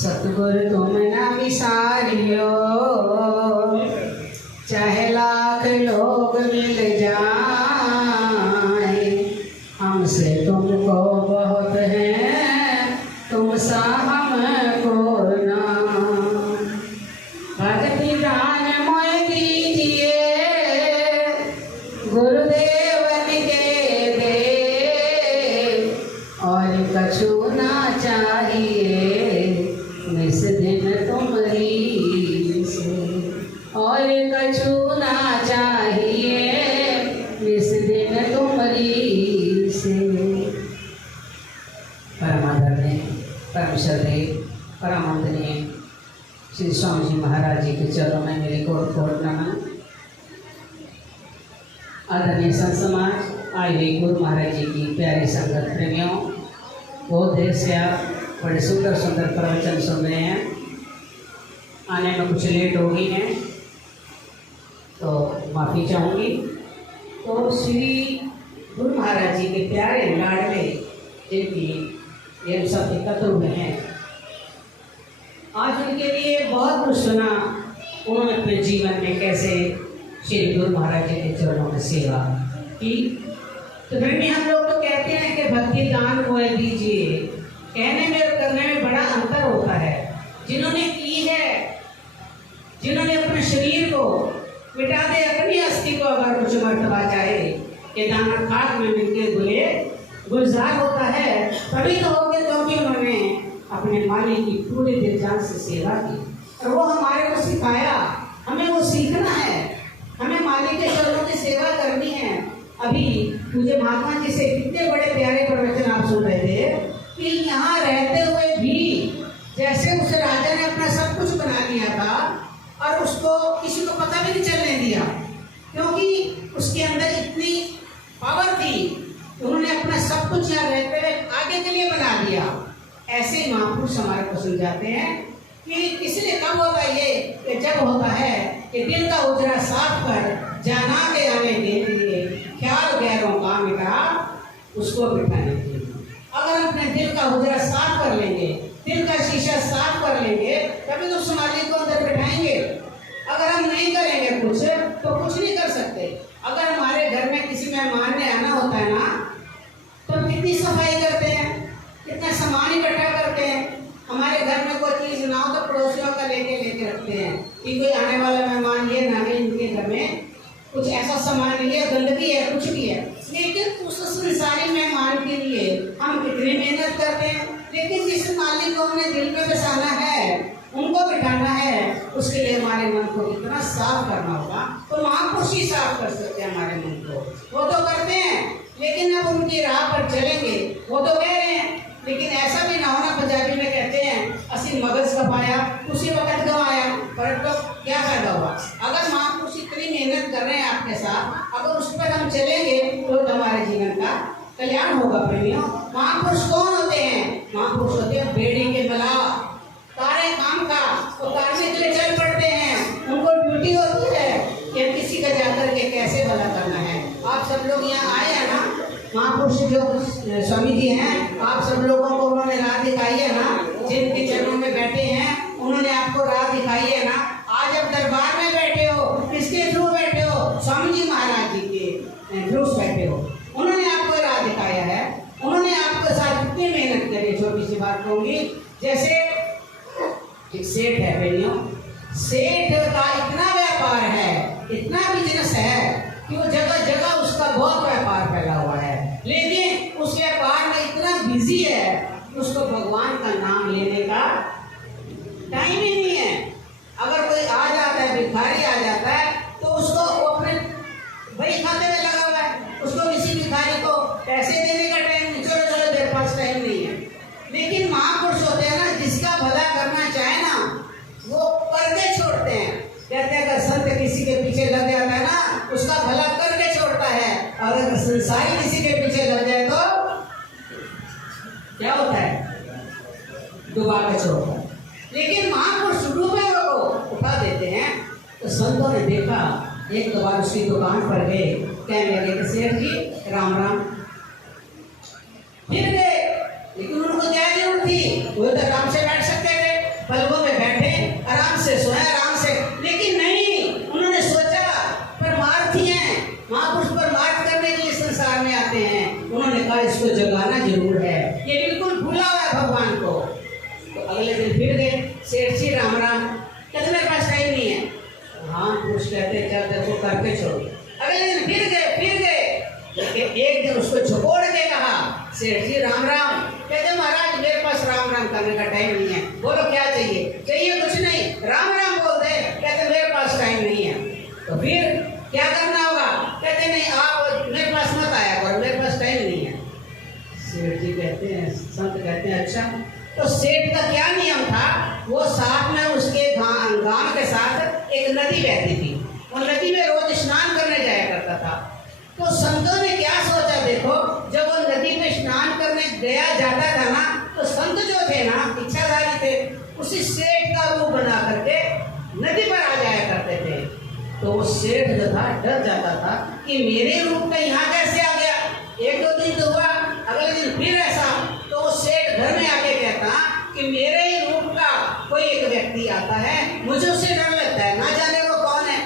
सतगुर तुम न विसारियो, चाहे लाख लोग मिल जाए, हमसे तुमको बहुत है, तुम सा हमको ना। भक्ति दान मोय दीजिए, गुरुदेवन के दे, और कछु ना चाहिए निस दिन तुम्हारी से, और कछु ना चाहिए निस दिन तुम्हारी से। परमादरणीय परम श्रद्धेय परम वंदनीय श्री स्वामी जी महाराज जी के चरणों में मेरे कोट कोट नमन। आदरणीय संत समाज, आए हुए गुरु महाराज जी की प्यारी संगत प्रेमियों, बहुत देर से आप बड़े सुंदर सुंदर प्रवचन सुन रहे हैं। आने में कुछ लेट हो गई हैं तो माफ़ी चाहूँगी। तो श्री गुरु महाराज जी के प्यारे लाडले जिनकी ये सब एकत्र हुए हैं, आज उनके लिए बहुत कुछ सुना। उन्होंने अपने जीवन में कैसे श्री गुरु महाराज जी के चरणों में सेवा की। तो फिर भी हम लोग तो कहते हैं कि भक्ति दान मोय दीजिए, कहने में और करने में बड़ा अंतर होता है। जिन्होंने की है, जिन्होंने अपने शरीर को मिटा दे, अपनी अस्थि को अगर कुछ मर्तबा चाहे कि दाना खाक में मिलके गुले गुलजार होता है, तभी तो हो गए क्योंकि उन्होंने अपने मालिक की पूरे दिल जान से सेवा की। और वो हमारे को सिखाया, हमें वो सीखना है, हमें मालिक के चरणों की सेवा करनी है। अभी मुझे महात्मा जी से कितने बड़े प्यारे प्रवचन आप सुन रहे थे कि यहाँ रहते हुए भी जैसे उस राजा ने अपना सब कुछ बना लिया था और उसको किसी को पता भी नहीं चलने दिया, क्योंकि उसके अंदर इतनी पावर थी। उन्होंने अपना सब कुछ यहाँ रहते हुए आगे के लिए बना दिया। ऐसे महापुरुष हमारे को समझाते हैं कि इसलिए कब होता है ये, कि जब होता है कि दिल का उजरा साफ कर जाना के आने के लिए ख्याल गैरों का मिटा उसको बिठाने के लिए। अगर अपने दिल का उजरा साफ कर लेंगे, दिल का शीशा साफ कर लेंगे, तभी तो उस मालिक को अंदर बिठाएंगे। अगर हम नहीं करेंगे कुछ तो कुछ नहीं कर सकते। अगर हमारे घर में किसी मेहमान ने आना होता है ना, तो कितनी सफाई करते हैं, कितना सामान इकट्ठा करते हैं। हमारे घर में कोई चीज़ ना हो तो पड़ोसियों का लेके रखते हैं कि कोई आने वाला मेहमान ये ना है, इनके घर में कुछ ऐसा सामान नहीं है, गंदगी है, कुछ भी है। लेकिन उस संसारी मेहमान के लिए हम कितनी मेहनत करते हैं, लेकिन जिस मालिक को हमने दिल में बसाना है, उनको बिठाना है, उसके लिए हमारे मन को कितना साफ करना होगा। तो महापुरुष ही साफ कर सकते हैं हमारे मन को। वो तो करते हैं, लेकिन अब उनकी राह पर चलेंगे। वो तो कह रहे हैं, लेकिन ऐसा भी ना होना, पंजाबी में कहते हैं असी मगज कपाया उसी वक्त गवाया, पर तो क्या फायदा हुआ। अगर महापुरुष इतनी मेहनत कर रहे हैं आपके साथ, अगर उस पर हम चलेंगे तो हमारे जीवन का कल्याण होगा। प्रेमियों, महापुरुष कौन होते हैं? महापुरुष होते हैं बेड़ी के मला, सारे काम का वो करने के लिए चल पड़ते हैं। उनको ड्यूटी होती है कि किसी का जाकर के कैसे भला करना है। आप सब लोग यहाँ आए हैं ना, महापुरुष जो स्वामी जी हैं, आप सब लोगों को उन्होंने राह दिखाई है ना, जिनके चरणों में बैठे हैं उन्होंने आपको राह दिखाई है ना। आज आप दरबार में बैठे हो, किसके थ्रू बैठे हो? स्वामी जी महाराज जी के थ्रू बैठे हो। उन्होंने आपको राह दिखाया है, उन्होंने आपके साथ कितनी मेहनत करी। छोटी सी बात कहूँगी, जैसे एक सेठ है बेनियों, सेठ का इतना व्यापार है, इतना बिजनेस है कि वो जगह जगह उसका बहुत व्यापार फैला हुआ है, लेकिन उस व्यापार में इतना बिजी है कि उसको भगवान का नाम लेने का टाइम ही नहीं है। अगर कोई आ जाता है, भिखारी आ जाता है, तो उसको वो अपने वही खाते में लगा हुआ है, उसको किसी भिखारी को पैसे देने का टाइम नहीं। चलो चलो मेरे पास टाइम नहीं है। लेकिन महापुरुष होते हैं ना, जिसका भला करना चाहे ना, वो करके छोड़ते हैं। कहते हैं अगर संत किसी के पीछे लग जाता है ना, उसका भला करके छोड़ता है, और अगर संसारी किसी के पीछे लग जाए तो क्या होता है? डुबा के छोड़ता है। लेकिन महापुरुष डूबे को उठा देते हैं। तो संतों ने देखा, एक दो बार उसकी दुकान पर गए, कहने लगे कि सेठ जी राम राम। फिर गए, लेकिन उनको क्या जरूरत थी, वो तो आराम से बैठ सकते थे। राम राम। कहते मेरे पास टाइम नहीं है। हाँ पुरुष कहते चल देखो करके छोड़ो। अगले दिन फिर गए एक दिन उसको झुकोड़ के कहा सेठ जी राम राम। कहते महाराज मेरे पास राम राम करने का टाइम नहीं है। बोलो क्या चाहिए? चाहिए कुछ नहीं, राम राम बोल दे। कहते मेरे पास टाइम नहीं है। तो फिर क्या करना होगा? कहते नहीं आप मेरे पास मत आया करो, मेरे पास टाइम नहीं है। सेठ जी कहते हैं, संत कहते हैं अच्छा। तो सेठ का क्या नियम था? वो साथ में उसके गांव के साथ एक नदी बहती थी, वो नदी में रोज स्नान करने जाया करता था। तो संतों ने क्या सोचा देखो, जब वो नदी में स्नान करने गया जाता था ना, तो संत जो थे ना इच्छाधारी थे, उसी सेठ का रूप बना करके नदी पर आ जाया करते थे। तो वो सेठ जो था डर जाता था कि मेरे रूप में यहाँ कैसे आ गया। एक दो दिन तो हुआ, अगले दिन फिर ऐसा। तो वो सेठ घर में आके कहता कि मेरे ही रूप का कोई एक व्यक्ति आता है, मुझे उससे डर लगता है, ना जाने वो कौन है।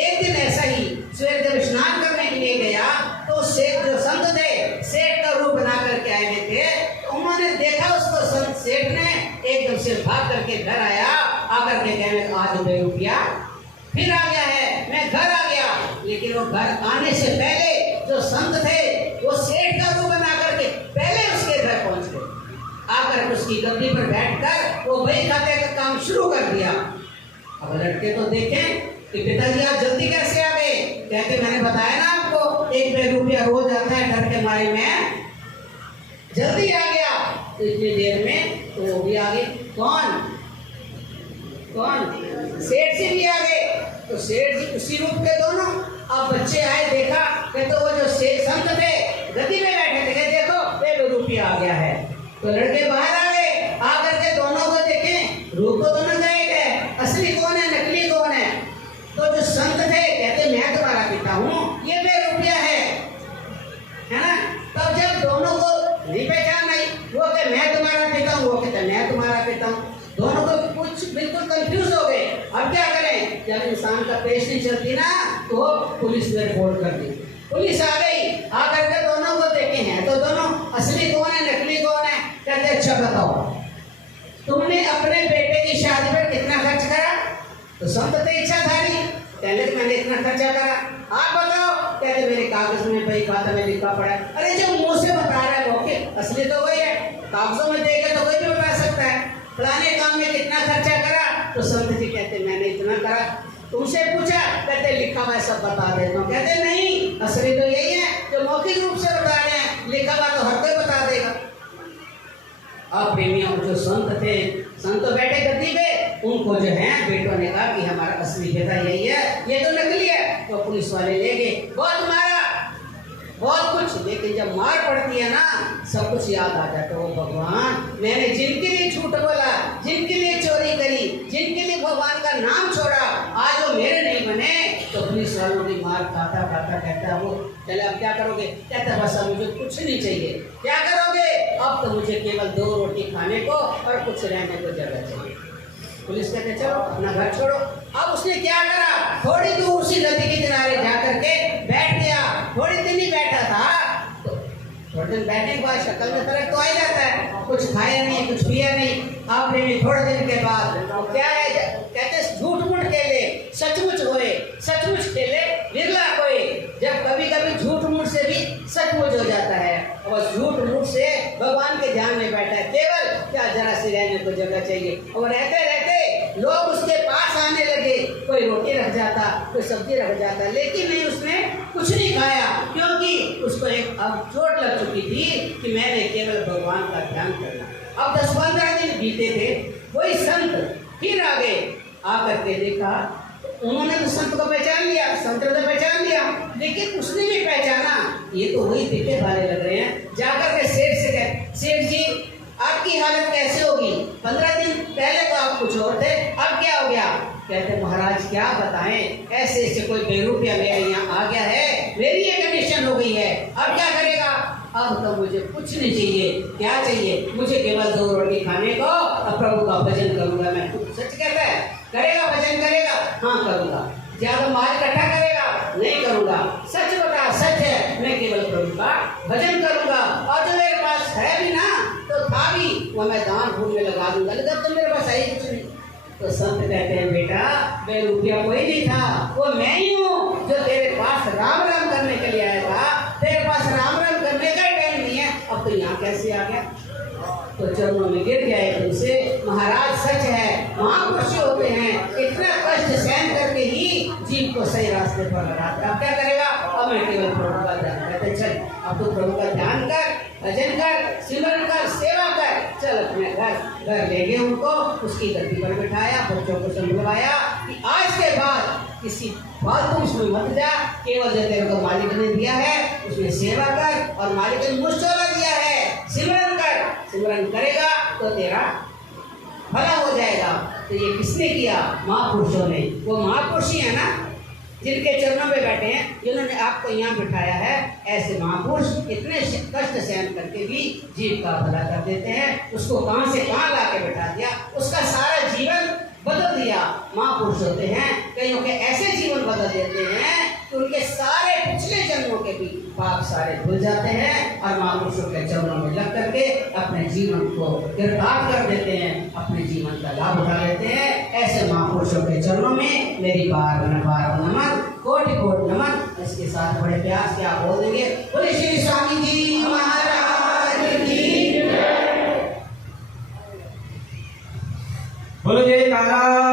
एक दिन ऐसा ही सेठ जब स्नान करने के लिए गया, तो सेठ जो संत थे सेठ का रूप बना करके आए थे, तो उन्होंने देखा उसको। संत सेठ ने एकदम से भाग करके घर आया, आकर के कहने आज 2 रुपया फिर आ गया है, मैं घर आ गया। लेकिन वो घर आने से पहले जो संत थे वो सेठ का रूप बना करके पहले उसके घर पहुंच गए। आकर उसकी गद्दी पर बैठकर वो बही खाते का काम शुरू कर दिया। अब लड़के तो देखें कि पिताजी आप जल्दी कैसे आ गए? कहते मैंने बताया ना आपको 1 रुपया रोज आता है, डर के मारे में जल्दी आ गया। तो इतनी देर में तो वो भी आ गए। कौन? सेठ जी भी आ गए। तो सेठ जी उसी रूप के दोनों। अब बच्चे आए, देखा कि तो वो जो संत थे गद्दी में बैठे थे, देखो 1 रुपया आ गया है। तो लड़के बाहर आ गए, आकर के दोनों को देखें, रूप तो दोनों का एक है, असली कौन है नकली कौन है? तो जो संत थे कहते मैं तुम्हारा पिता हूँ, ये 1 रुपया है ना। तब जब दोनों को नहीं पहचान आई, वो कहते मैं तुम्हारा पिता हूँ, वो कहते मैं तुम्हारा पिता हूँ। दोनों को कुछ बिल्कुल कंफ्यूज हो गए। अब क्या करें? जब इंसान का पेश नहीं चलती ना, तो पुलिस ने रिपोर्ट कर दी। पुलिस आ गई, आकर के दोनों को देखे हैं तो दोनों असली कौन है नकली कौन है। कहते अच्छा बताओ तुमने अपने बेटे की शादी पर कितना खर्च करा? तो संत थे इच्छाधारी, कहने कि मैंने इतना खर्चा करा। आप बताओ? कहते मेरे कागज में बही खाता में लिखा पड़ा है। अरे जो मुंह से बता रहा है मौके असली तो वही है, कागजों में देखे तो कोई भी बता सकता है। फलाने काम में कितना खर्चा करा? तो संत जी कहते मैंने इतना करा। तुमसे पूछा? कहते लिखा हुआ सब बता देता हूँ। कहते नहीं, असली तो यही है जो मौखिक रूप से बता रहे हैं, लिखा हुआ तो हर कोई बता देगा। अब प्रेमियों जो संत थे, संत तो बैठे गद्दी पे, उनको जो है बेटों ने कहा कि हमारा असली बेटा यही है, ये तो नकली है। तो पुलिस वाले ले गए, बहुत मारा बहुत कुछ, लेकिन जब मार पड़ती है ना सब कुछ याद आ जाता है। वो भगवान मैंने जिनके लिए झूठ बोला, जिनके लिए चोरी करी, जिनके लिए भगवान का नाम छोड़ा, आज वो मेरे नहीं बने। तो पुलिस वालों की मार खाता खाता कहता वो चले अब क्या करोगे? कहता बस अब मुझे कुछ नहीं चाहिए। क्या करोगे? अब तो मुझे केवल 2 रोटी खाने को और कुछ रहने को जगह चाहिए। पुलिस कहते चलो अपना घर छोड़ो। अब उसने क्या करा? थोड़ी दूर उसी नदी के किनारे जाकर के बैठ गया। थोड़ी दिन ही बैठा था, तो थोड़े दिन बैठने के बाद शक्ल में फर्क तो आ ही जाता है। कुछ खाया नहीं, कुछ पिया नहीं। आपने भी थोड़े दिन के बाद तो क्या है? कहते झूठ मूठ खेले सचमुच होए, सचमुच खेले विरला कोई। जब कभी कभी झूठ मूठ से भी सचमुच हो जाता है, और झूठ मूठ से भगवान के ध्यान में बैठा है। केवल क्या जरा सी रहने को जगह चाहिए, और रहते रहते लोग उसके पास आने लगे। कोई रोटी रख जाता, कोई सब्जी रख जाता, लेकिन नहीं, उसने कुछ नहीं खाया, क्योंकि उसको एक अब चोट लग चुकी थी कि मैंने केवल भगवान का ध्यान करना। अब 10-15 दिन बीते थे, वही संत फिर आ गए। आकर के देखा, उन्होंने तो संत को पहचान लिया, संत ने तो पहचान लिया, लेकिन उसने भी पहचाना ये तो वही दिखे वाले लग रहे हैं। जाकर के सेठ से कहे सेठ जी आपकी हालत कैसे होगी? 15 दिन पहले तो आप कुछ और थे, अब क्या हो गया? कहते महाराज क्या बताएं, ऐसे ऐसे कोई बेरूपिया मेरे यहाँ आ गया है, मेरी ये कंडीशन हो गई है, अब क्या करेगा? अब तो मुझे कुछ नहीं चाहिए। क्या चाहिए? मुझे केवल 2 रोटी खाने को, अब प्रभु का भजन करूंगा मैं। सच कहता है? करेगा भजन करेगा? हाँ करूंगा। ज्यादा माल इकट्ठा करेगा? नहीं करूंगा। सच बता, सच है, मैं केवल प्रभु का भजन करूंगा, और जो मेरे पास है भी ना, तो था भी वो मैं दान पुण्य में लगा दूंगा, लेकिन अब तो मेरे पास है ही कुछ नहीं। तो संत कहते हैं बेटा मैं रुपया कोई नहीं था, वो मैं ही हूँ जो तेरे पास राम राम करने के लिए आया था। तेरे पास राम राम करने का टाइम नहीं है, अब तो यहाँ कैसे आ गया? तो चरणों में गिर गया एकदम से। महाराज सच है, महापुरुष होते हैं इतना कष्ट सहन करके ही जीव को सही रास्ते पर लगाते। अब क्या करेगा? अब मैं केवल प्रभु का ध्यान करते चल, अब तो प्रभु का ध्यान कर, भजन कर, सिमरन कर, सेवा कर, चल अपने घर ले गए उनको, उसकी गद्दी पर बिठाया, बच्चों को समझाया कि आज के बाद किसी फालतू उसमें मत जा, केवल जो तेरे को मालिक ने दिया है उसमें सेवा कर, और मालिक ने मुझको दिया है सिमरन कर, सिमरन करेगा तो तेरा भला हो जाएगा। तो ये किसने किया? महापुरुषों ने। वो महापुरुष ही है ना जिनके चरणों पे बैठे हैं, जिन्होंने आपको यहाँ बिठाया है। ऐसे महापुरुष इतने कष्ट सहन करके भी जीव का भला कर देते हैं। उसको कहाँ से कहाँ ला के बैठा दिया, उसका सारा जीवन बदल दिया। महापुरुष होते हैं कईयों के ऐसे जीवन बदल देते हैं कि उनके सारे पिछले जन्मों के भी पाप सारे धुल जाते हैं, और महापुरुषों के चरणों में लग करके अपने जीवन को गिरफ्तार कर देते हैं, अपने जीवन का लाभ उठा लेते हैं। ऐसे महापुरुषों के चरणों में मेरी बार नमन, कोटि कोटि नमन। इसके साथ बड़े प्यार से आप बोल देंगे, बोले श्री स्वामी जी महाराज की, बोलो जय काला।